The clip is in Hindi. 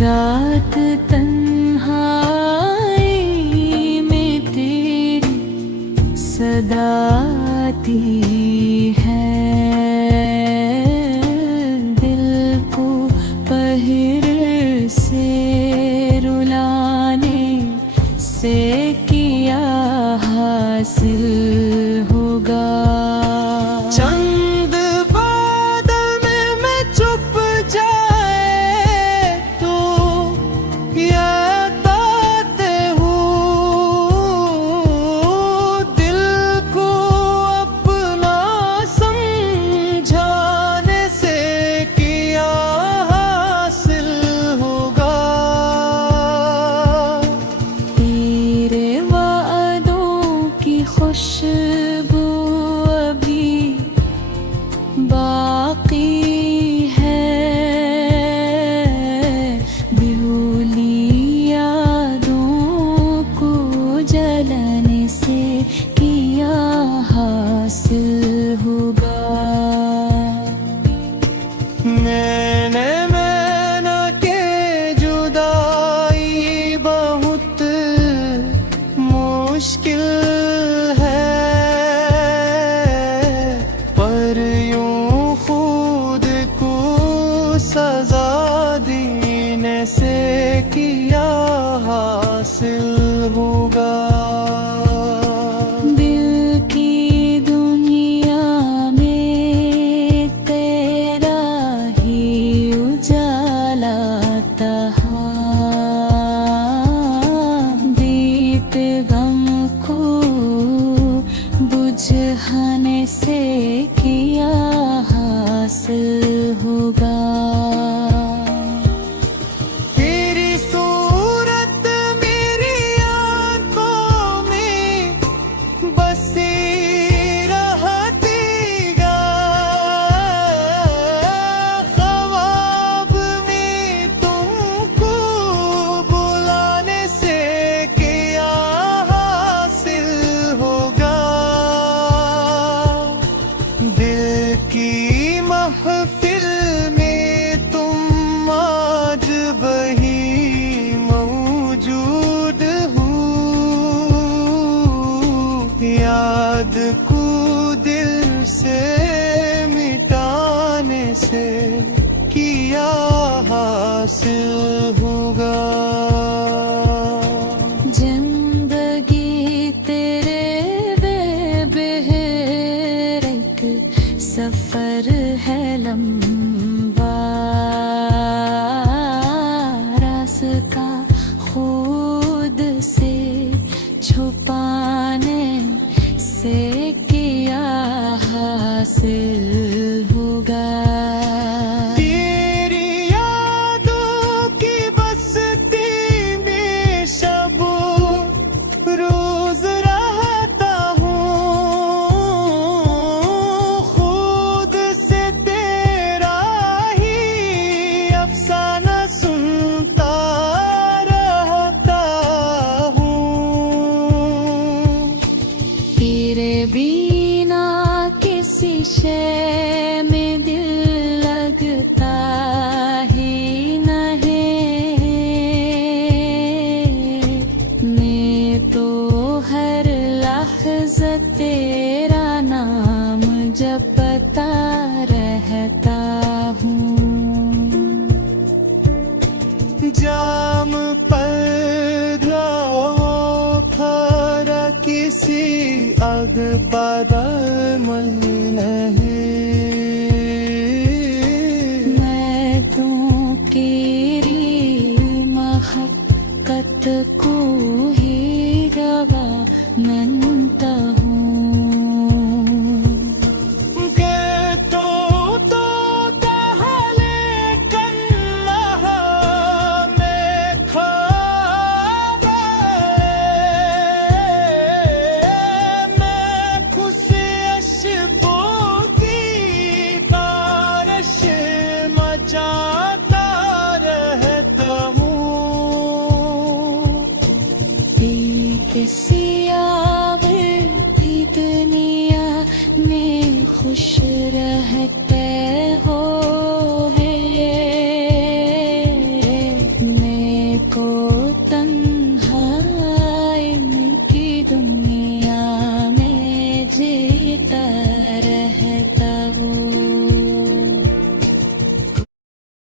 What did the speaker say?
रात तन्हाई में तेरी सदा आती है, दिल को पहर से रुलाने से किया हासिल होगा। चंद बादल में मैं चुप जाए तो याद आते हूँ, दिल को अपना समझाने से किया हासिल होगा। तेरे वादों की खुशबू अभी बाकी है, बिहुली यादों को जलाने से किया हासिल होगा। मैंने के जुदाई बहुत मुश्किल है, पर यूं खुद को सजा देने से किया हासिल होगा। दिल की दुनिया में तेरा ही उजाला था, दीप गम को बुझाने से किया हासिल होगा। तेरी सूरत मेरी आंखों में बसी रहती गा, ख्वाब में तुमको बुलाने से किया हासिल होगा। दिल की महफिल में तुम आज वही मौजूद हो, याद को दिल से मिटाने से किया हासिल होगा। जिंदगी तेरे बेबेर एक सफर है लंबा, रास्ता खुद से छुपाने से किया हासिल होगा। तेरी यादों की बस्ती में शब रोज रहता हूँ, खुद से तेरा ही अफसाना सुनता रहता हूँ। तेरे बिना किसी शय में दिल लगता ही नहीं, मैं तो हर लहज़ा तेरा नाम जपता रहता हूँ। जाम पर खरा किसी अग बदल नहीं, मैं तो तेरी महक़त को ही गवा मानता हूँ। किसी आवती दुनिया में खुश रह